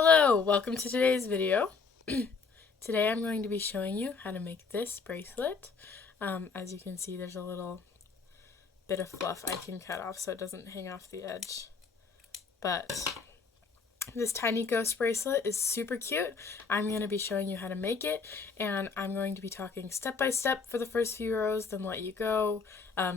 Hello, welcome to today's video. Today I'm going to be showing you how to make this bracelet. As you can see, there's a little bit of fluff I can cut off so it doesn't hang off the edge. But this tiny ghost bracelet is super cute. I'm going to be showing you how to make it, and I'm going to be talking step by step for the first few rows, then let you go,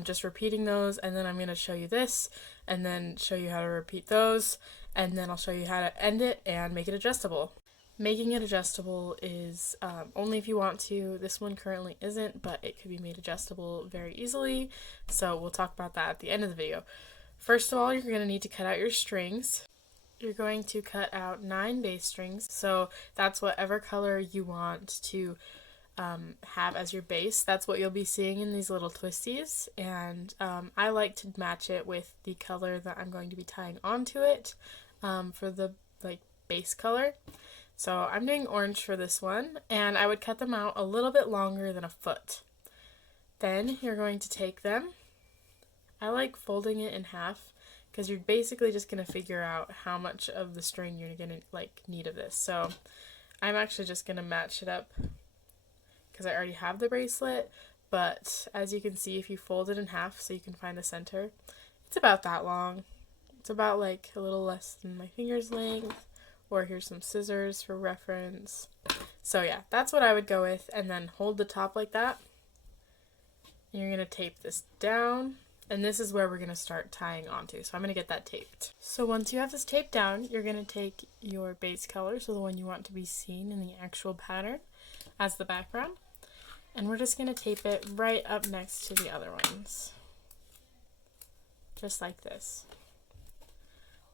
just repeating those, and then I'm going to show you this, and then show you how to repeat those, and then I'll show you how to end it and make it adjustable. Making it adjustable is only if you want to. This one currently isn't, but it could be made adjustable very easily, so we'll talk about that at the end of the video. First of all, you're going to need to cut out your strings. You're going to cut out 9 bass strings, so that's whatever color you want to have as your base. That's what you'll be seeing in these little twisties, and I like to match it with the color that I'm going to be tying onto it for the base color. So I'm doing orange for this one, and I would cut them out a little bit longer than a foot. Then you're going to take them. I like folding it in half, because you're basically just going to figure out how much of the string you're going to need of this. So I'm actually just going to match it up because I already have the bracelet, but as you can see, if you fold it in half so you can find the center, it's about that long. It's about a little less than my finger's length, or here's some scissors for reference. So yeah, that's what I would go with, and then hold the top like that. And you're going to tape this down. And this is where we're going to start tying onto. So I'm going to get that taped. So once you have this taped down, you're going to take your base color, so the one you want to be seen in the actual pattern, as the background. And we're just going to tape it right up next to the other ones. Just like this.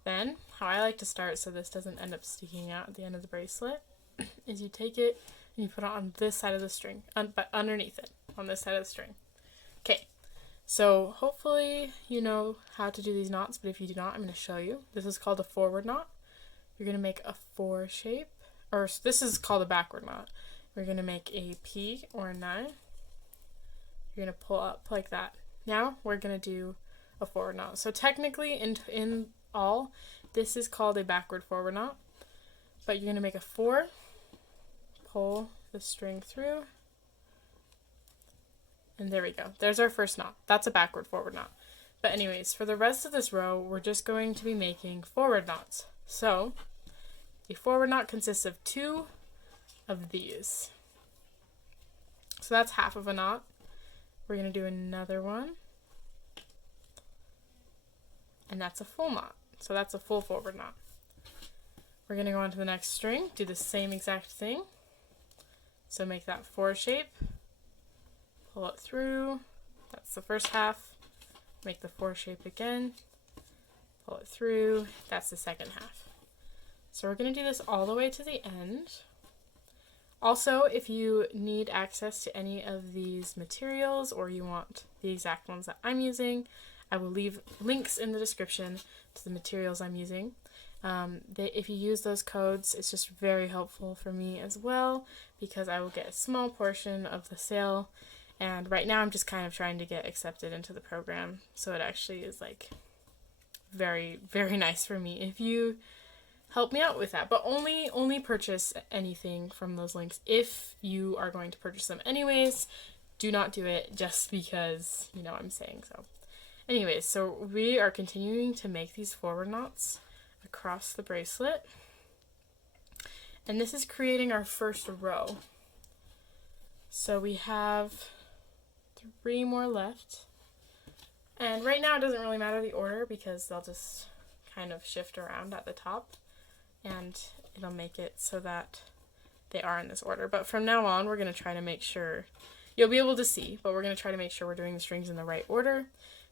Then, how I like to start so this doesn't end up sticking out at the end of the bracelet, is you take it and you put it on this side of the string, but underneath it, on this side of the string. Okay. So hopefully you know how to do these knots, but if you do not, I'm going to show you. This is called a forward knot. You're going to make a 4 shape, or this is called a backward knot. We're going to make a P or a 9. You're going to pull up like that. Now we're going to do a forward knot. So technically in all, this is called a backward forward knot, but you're going to make a 4, pull the string through, and there we go. There's our first knot. That's a backward forward knot. But anyways, for the rest of this row, we're just going to be making forward knots. So a forward knot consists of 2 of these. So that's half of a knot. We're going to do another one. And that's a full knot. So that's a full forward knot. We're going to go on to the next string, do the same exact thing. So make that 4 shape. Pull it through, that's the first half, make the 4 shape again, pull it through, that's the second half. So we're going to do this all the way to the end. Also, if you need access to any of these materials, or you want the exact ones that I'm using, I will leave links in the description to the materials I'm using. If you use those codes, it's just very helpful for me as well, because I will get a small portion of the sale. And right now I'm just kind of trying to get accepted into the program, so it actually is very, very nice for me if you help me out with that. But only purchase anything from those links if you are going to purchase them anyways. Do not do it just because you know I'm saying so. Anyways, so we are continuing to make these forward knots across the bracelet. And this is creating our first row. So we have 3 more left, and right now it doesn't really matter the order because they'll just kind of shift around at the top and it'll make it so that they are in this order. But from now on, we're going to try to make sure, you'll be able to see, but we're going to try to make sure we're doing the strings in the right order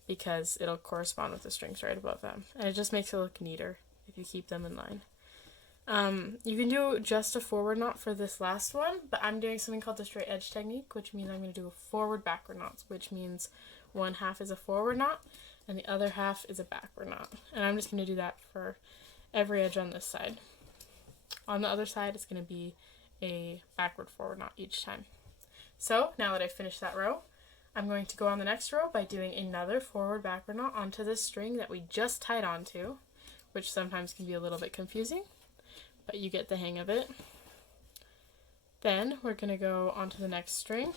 because it'll correspond with the strings right above them, and it just makes it look neater if you keep them in line. You can do just a forward knot for this last one, but I'm doing something called the straight edge technique, which means I'm going to do a forward backward knot, which means one half is a forward knot and the other half is a backward knot. And I'm just going to do that for every edge on this side. On the other side, it's going to be a backward forward knot each time. So now that I've finished that row, I'm going to go on the next row by doing another forward backward knot onto this string that we just tied onto, which sometimes can be a little bit confusing. but you get the hang of it. Then we're going to go on to the next string,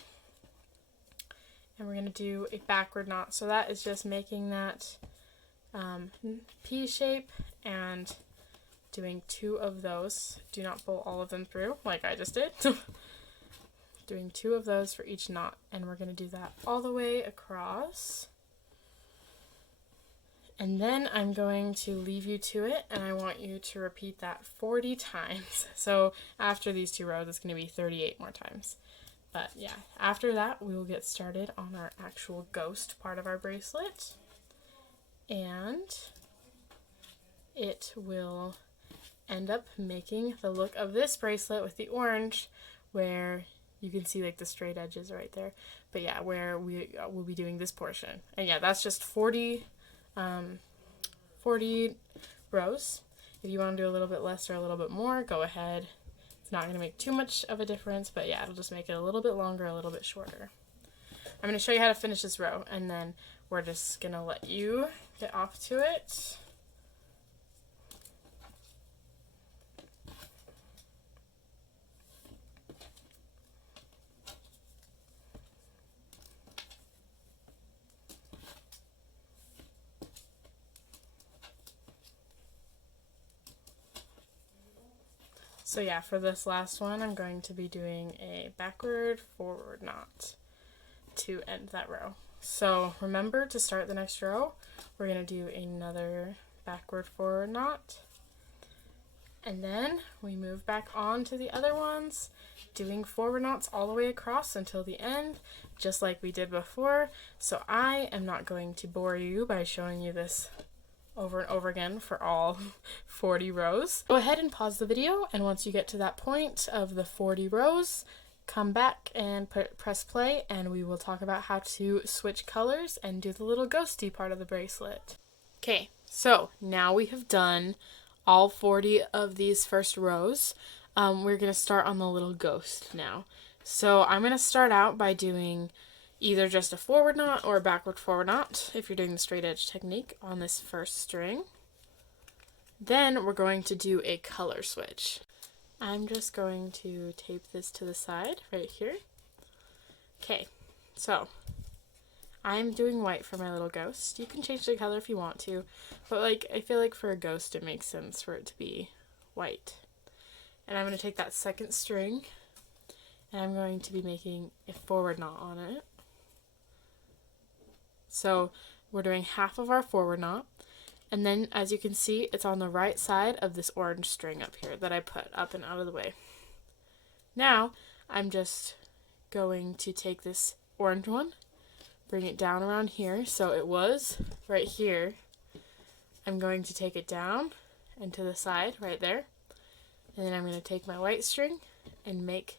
and we're going to do a backward knot. So that is just making that P shape and doing 2 of those. Do not pull all of them through like I just did. Doing 2 of those for each knot, and we're going to do that all the way across. And then I'm going to leave you to it, and I want you to repeat that 40 times. So after these 2 rows, it's going to be 38 more times. But yeah, after that, we will get started on our actual ghost part of our bracelet. And it will end up making the look of this bracelet with the orange, where you can see like the straight edges right there. But yeah, where we will be doing this portion. And yeah, that's just 40 rows. If you want to do a little bit less or a little bit more, go ahead. It's not going to make too much of a difference, but yeah, it'll just make it a little bit longer, a little bit shorter. I'm going to show you how to finish this row, and then we're just going to let you get off to it. So yeah, for this last one, I'm going to be doing a backward forward knot to end that row. So remember, to start the next row, we're going to do another backward forward knot. And then we move back on to the other ones, doing forward knots all the way across until the end, just like we did before. So I am not going to bore you by showing you this over and over again for all 40 rows. Go ahead and pause the video, and once you get to that point of the 40 rows, come back and press play, and we will talk about how to switch colors and do the little ghosty part of the bracelet. Okay, so now we have done all 40 of these first rows. We're going to start on the little ghost now. So I'm going to start out by doing either just a forward knot or a backward forward knot if you're doing the straight edge technique on this first string. Then we're going to do a color switch. I'm just going to tape this to the side right here. Okay, so I'm doing white for my little ghost. You can change the color if you want to, but like I feel like for a ghost it makes sense for it to be white. And I'm going to take that second string, and I'm going to be making a forward knot on it. So we're doing half of our forward knot, and then as you can see, it's on the right side of this orange string up here that I put up and out of the way. Now I'm just going to take this orange one, bring it down around here, so it was right here. I'm going to take it down and to the side right there, and then I'm going to take my white string and make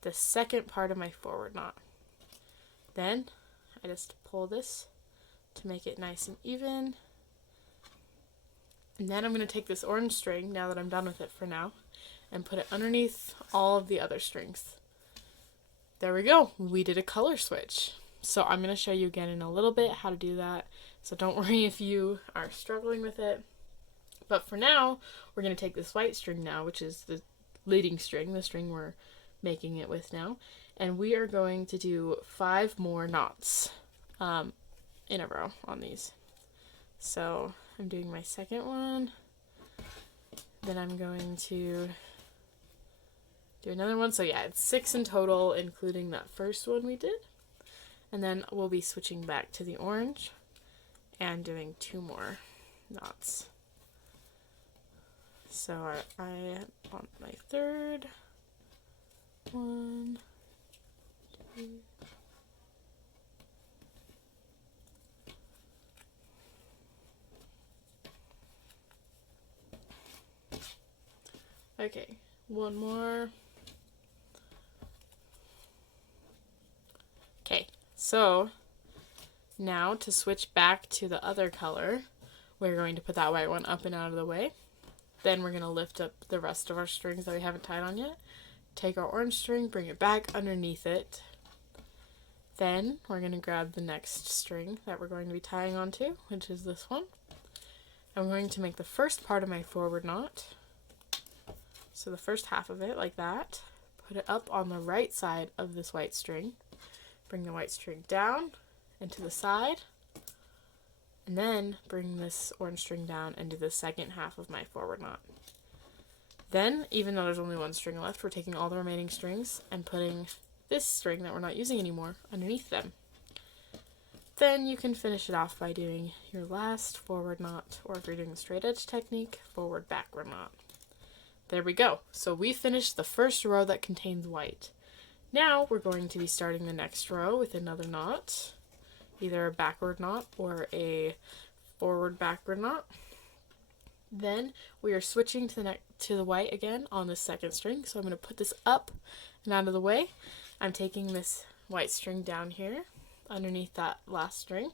the second part of my forward knot. Then I just pull this to make it nice and even. And then I'm going to take this orange string, now that I'm done with it for now, and put it underneath all of the other strings. There we go. We did a color switch. So I'm going to show you again in a little bit how to do that. So don't worry if you are struggling with it. But for now, we're going to take this white string now, which is the leading string, the string we're making it with now. And we are going to do 5 more knots in a row on these. So I'm doing my second one. Then I'm going to do another one. So yeah, it's 6 in total, including that first one we did. And then we'll be switching back to the orange and doing 2 more knots. So I am on my third one, 2. Okay, 1 more. Okay, so now to switch back to the other color, we're going to put that white one up and out of the way. Then we're going to lift up the rest of our strings that we haven't tied on yet. Take our orange string, bring it back underneath it. Then we're going to grab the next string that we're going to be tying onto, which is this one. I'm going to make the first part of my forward knot. So the first half of it like that. Put it up on the right side of this white string. Bring the white string down and to the side. And then bring this orange string down and do the second half of my forward knot. Then, even though there's only one string left, we're taking all the remaining strings and putting this string that we're not using anymore underneath them. Then you can finish it off by doing your last forward knot, or if you're doing the straight edge technique, forward backward knot. There we go. So we finished the first row that contains white. Now we're going to be starting the next row with another knot, either a backward knot or a forward backward knot. Then we are switching to the white again on the second string. So I'm going to put this up and out of the way. I'm taking this white string down here underneath that last string.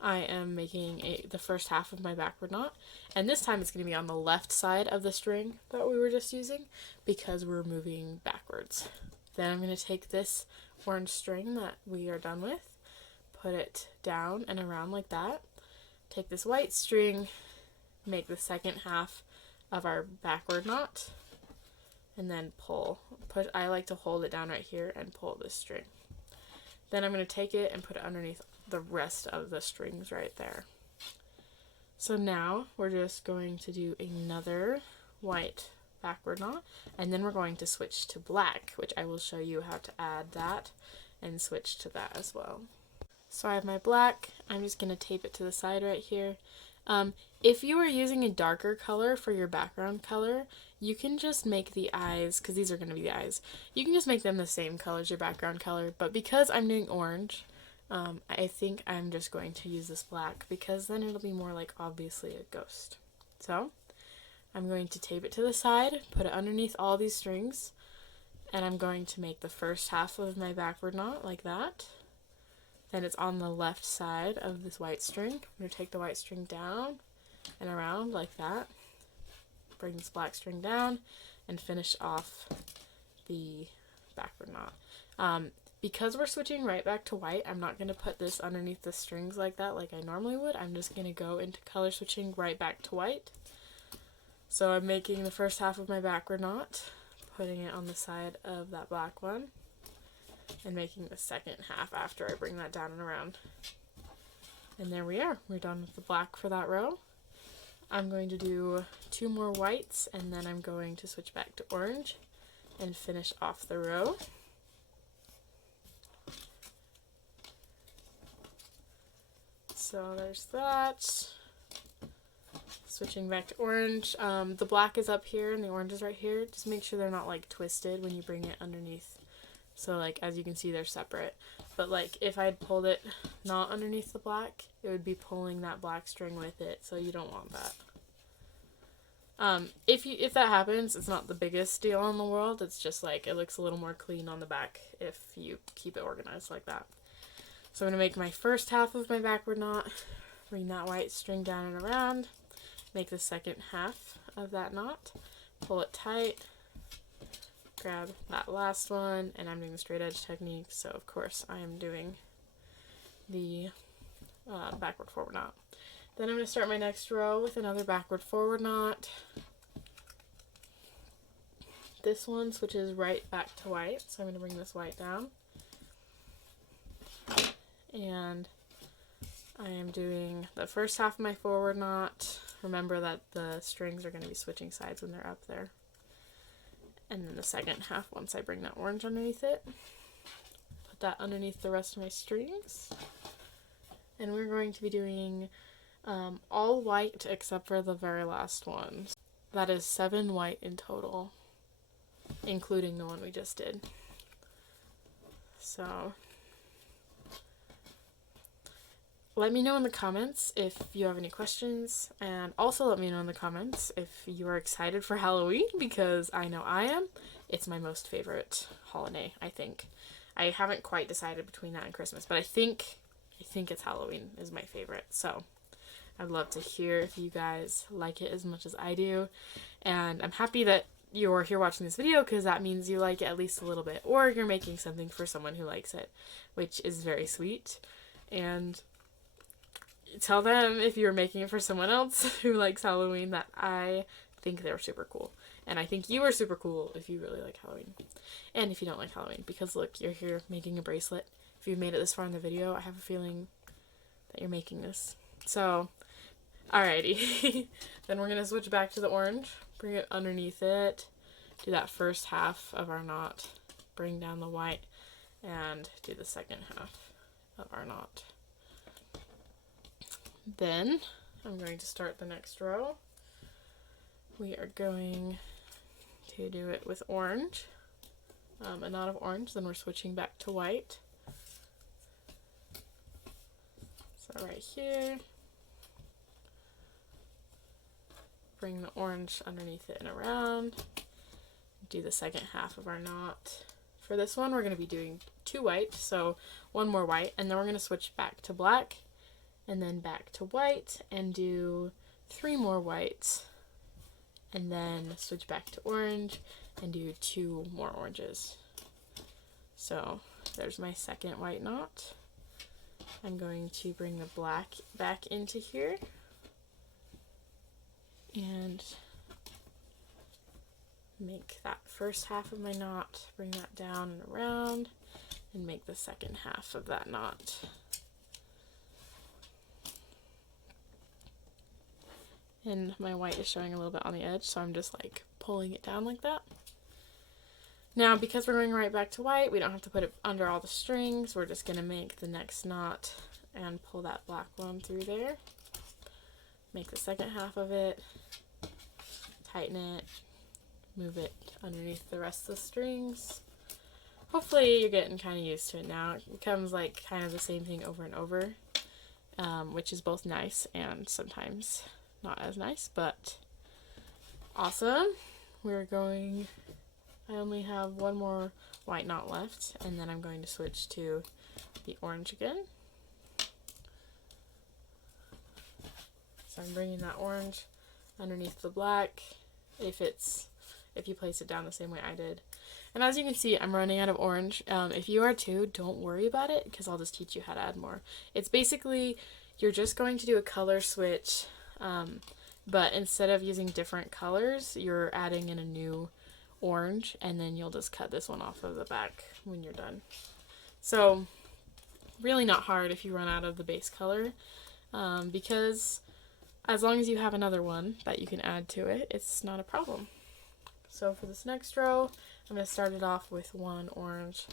I am making the first half of my backward knot, and this time it's going to be on the left side of the string that we were just using because we're moving backwards. Then I'm going to take this orange string that we are done with, put it down and around like that, take this white string, make the second half of our backward knot, and then pull. I like to hold it down right here and pull this string. Then I'm going to take it and put it underneath the rest of the strings right there. So now we're just going to do another white backward knot, and then we're going to switch to black, which I will show you how to add that and switch to that as well. So I have my black. I'm just going to tape it to the side right here. If you are using a darker color for your background color, you can just make the eyes, because these are going to be the eyes, you can just make them the same color as your background color, but because I'm doing orange, I think I'm just going to use this black, because then it'll be more like obviously a ghost. So I'm going to tape it to the side, put it underneath all these strings, and I'm going to make the first half of my backward knot like that. Then it's on the left side of this white string. I'm going to take the white string down and around like that. Bring this black string down and finish off the backward knot. Because we're switching right back to white, I'm not going to put this underneath the strings like that like I normally would. I'm just going to go into color switching right back to white. So I'm making the first half of my backward knot, putting it on the side of that black one, and making the second half after I bring that down and around. And there we are. We're done with the black for that row. I'm going to do 2 more whites, and then I'm going to switch back to orange and finish off the row. So there's that. Switching back to orange. The black is up here and the orange is right here. Just make sure they're not like twisted when you bring it underneath. So like as you can see, they're separate. But like if I'd pulled it not underneath the black, it would be pulling that black string with it. So you don't want that. If that happens, it's not the biggest deal in the world. It's just like it looks a little more clean on the back if you keep it organized like that. So I'm going to make my first half of my backward knot, bring that white string down and around, make the second half of that knot, pull it tight, grab that last one, and I'm doing the straight edge technique, so of course I am doing the backward forward knot. Then I'm going to start my next row with another backward forward knot. This one switches right back to white, so I'm going to bring this white down. And I am doing the first half of my forward knot. Remember that the strings are going to be switching sides when they're up there. And then the second half once I bring that orange underneath it. Put that underneath the rest of my strings. And we're going to be doing all white except for the very last one. That is 7 white in total, including the one we just did. So let me know in the comments if you have any questions, and also let me know in the comments if you are excited for Halloween, because I know I am. It's my most favorite holiday, I think. I haven't quite decided between that and Christmas, but I think it's Halloween is my favorite. So I'd love to hear if you guys like it as much as I do, and I'm happy that you're here watching this video because that means you like it at least a little bit, or you're making something for someone who likes it, which is very sweet. And tell them if you're making it for someone else who likes Halloween that I think they're super cool. And I think you are super cool if you really like Halloween. And if you don't like Halloween, because look, you're here making a bracelet. If you've made it this far in the video, I have a feeling that you're making this. So, alrighty. Then we're going to switch back to the orange. Bring it underneath it. Do that first half of our knot. Bring down the white. And do the second half of our knot. Then, I'm going to start the next row. We are going to do it with orange. A knot of orange. Then we're switching back to white. So right here. Bring the orange underneath it and around. Do the second half of our knot. For this one, we're going to be doing 2 white, so 1 more white, and then we're going to switch back to black, and then back to white, and do 3 more whites, and then switch back to orange, and do 2 more oranges. So there's my second white knot. I'm going to bring the black back into here. And make that first half of my knot, bring that down and around, and make the second half of that knot. And my white is showing a little bit on the edge, so I'm just like pulling it down like that. Now, because we're going right back to white, we don't have to put it under all the strings. We're just going to make the next knot and pull that black one through there. Make the second half of it, tighten it, move it underneath the rest of the strings. Hopefully you're getting kind of used to it now. It becomes like kind of the same thing over and over, which is both nice and sometimes not as nice, but awesome. I only have 1 more white knot left, and then I'm going to switch to the orange again. So I'm bringing that orange underneath the black if you place it down the same way I did. And as you can see, I'm running out of orange. If you are too, don't worry about it, because I'll just teach you how to add more. It's basically, you're just going to do a color switch, but instead of using different colors, you're adding in a new orange, and then you'll just cut this one off of the back when you're done. So, really not hard if you run out of the base color, because as long as you have another one that you can add to it, it's not a problem. So for this next row, I'm going to start it off with 1 orange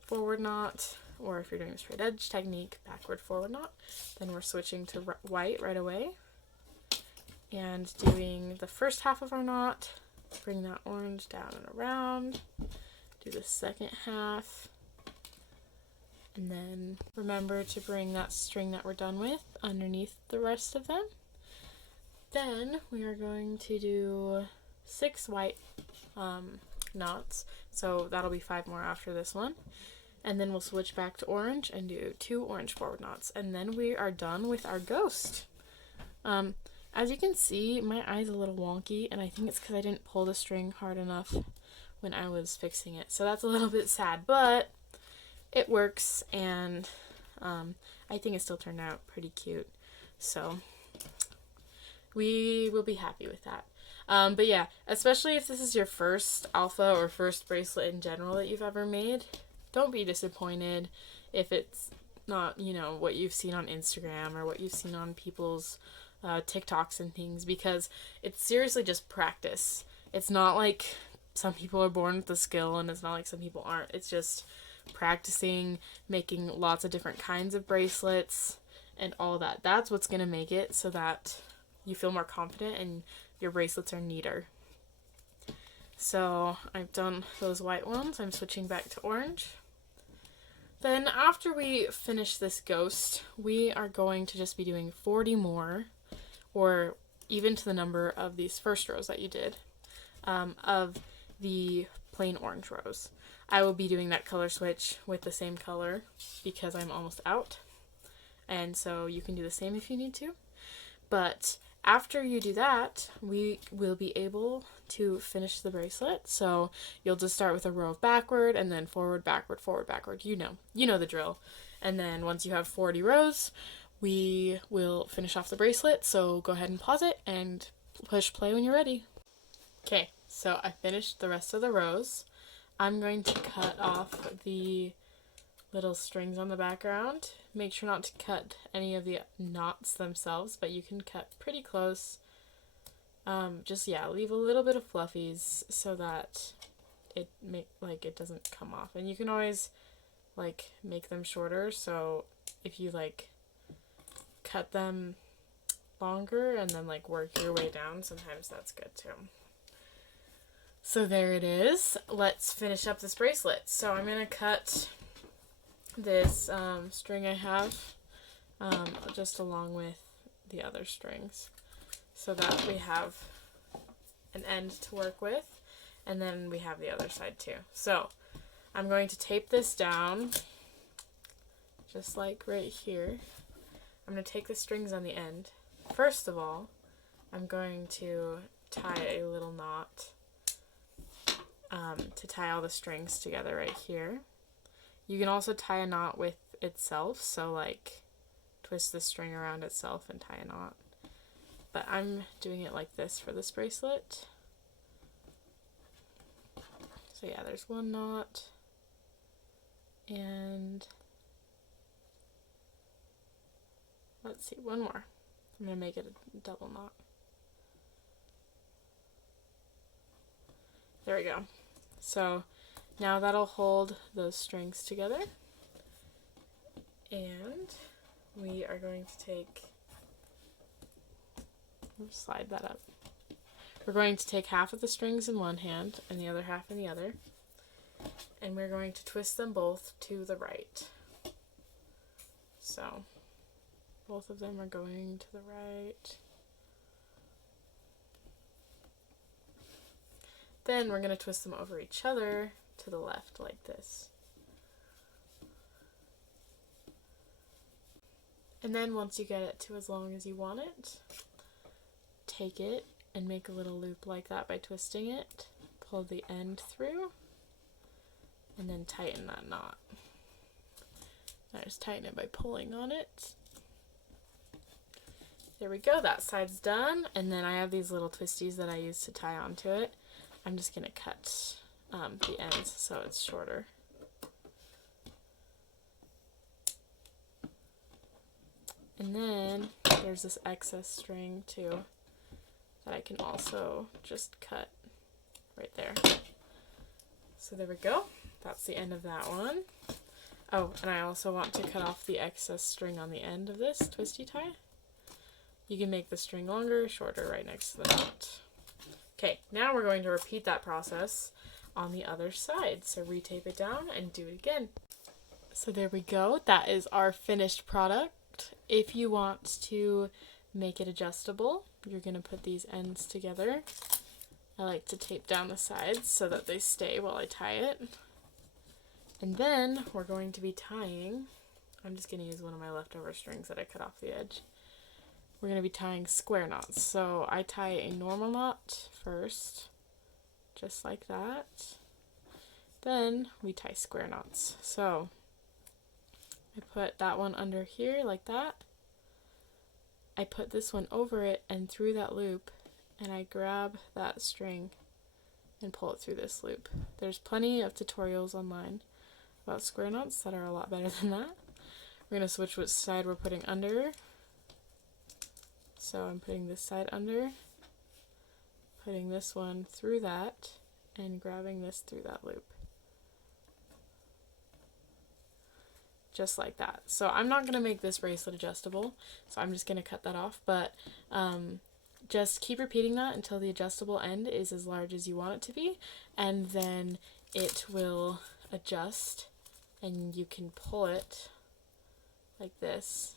forward knot, or if you're doing the straight edge technique, backward forward knot. Then we're switching to white right away and doing the first half of our knot. Bring that orange down and around. Do the second half. And then remember to bring that string that we're done with underneath the rest of them. Then we are going to do 6 white knots, so that'll be 5 more after this one, and then we'll switch back to orange and do 2 orange forward knots, and then we are done with our ghost. As you can see, my eye's a little wonky, and I think it's because I didn't pull the string hard enough when I was fixing it, so that's a little bit sad, but it works, and I think it still turned out pretty cute, so we will be happy with that. But yeah, especially if this is your first alpha or first bracelet in general that you've ever made, don't be disappointed if it's not, you know, what you've seen on Instagram or what you've seen on people's TikToks and things, because it's seriously just practice. It's not like some people are born with the skill, and it's not like some people aren't. It's just practicing, making lots of different kinds of bracelets and all that. That's what's going to make it so that you feel more confident and your bracelets are neater. So I've done those white ones. I'm switching back to orange. Then after we finish this ghost, we are going to just be doing 40 more, or even to the number of these first rows that you did, of the plain orange rows. I will be doing that color switch with the same color because I'm almost out. And so you can do the same if you need to. But after you do that, we will be able to finish the bracelet. So you'll just start with a row of backward and then forward, backward, forward, backward. You know the drill. And then once you have 40 rows, we will finish off the bracelet. So go ahead and pause it and push play when you're ready. Okay, So I finished the rest of the rows. I'm going to cut off the little strings on the background. Make sure not to cut any of the knots themselves, but you can cut pretty close. Just leave a little bit of fluffies so that it it doesn't come off. And you can always make them shorter, so if you cut them longer and then work your way down, sometimes that's good too. So there it is. Let's finish up this bracelet. So I'm gonna cut this string I have just along with the other strings so that we have an end to work with, and then we have the other side too. So I'm going to tape this down just like right here. I'm going to take the strings on the end. First of all, I'm going to tie a little knot to tie all the strings together right here. You can also tie a knot with itself, so twist the string around itself and tie a knot. But I'm doing it like this for this bracelet. So yeah, there's one knot, and let's see, one more. I'm going to make it a double knot. There we go. So now that'll hold those strings together, and we are going to take, slide that up. We're going to take half of the strings in one hand and the other half in the other, and we're going to twist them both to the right. So both of them are going to the right. Then we're going to twist them over each other to the left like this. And then once you get it to as long as you want it, take it and make a little loop like that by twisting it. Pull the end through and then tighten that knot. I just tighten it by pulling on it. There we go, that side's done. And then I have these little twisties that I use to tie onto it. I'm just going to cut the ends so it's shorter. And then there's this excess string too that I can also just cut right there. So there we go. That's the end of that one. Oh, and I also want to cut off the excess string on the end of this twisty tie. You can make the string longer or shorter right next to the knot. Okay, now we're going to repeat that process on the other side. So retape it down and do it again. So there we go. That is our finished product. If you want to make it adjustable, you're going to put these ends together. I like to tape down the sides so that they stay while I tie it. And then we're going to be tying, I'm just going to use one of my leftover strings that I cut off the edge. We're going to be tying square knots. So I tie a normal knot first, just like that. Then we tie square knots. So I put that one under here like that. I put this one over it and through that loop, and I grab that string and pull it through this loop. There's plenty of tutorials online about square knots that are a lot better than that. We're going to switch which side we're putting under. So I'm putting this side under, putting this one through that, and grabbing this through that loop. Just like that. So I'm not going to make this bracelet adjustable, so I'm just going to cut that off, but just keep repeating that until the adjustable end is as large as you want it to be, and then it will adjust, and you can pull it like this,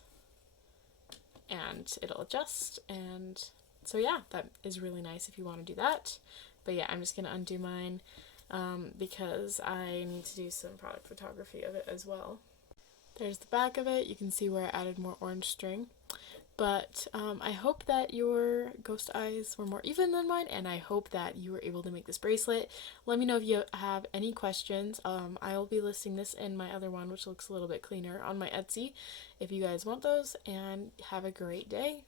and it'll adjust. And so yeah, that is really nice if you want to do that. But yeah, I'm just going to undo mine because I need to do some product photography of it as well. There's the back of it. You can see where I added more orange string. But I hope that your ghost eyes were more even than mine, and I hope that you were able to make this bracelet. Let me know if you have any questions. I will be listing this and my other one, which looks a little bit cleaner, on my Etsy if you guys want those, and have a great day.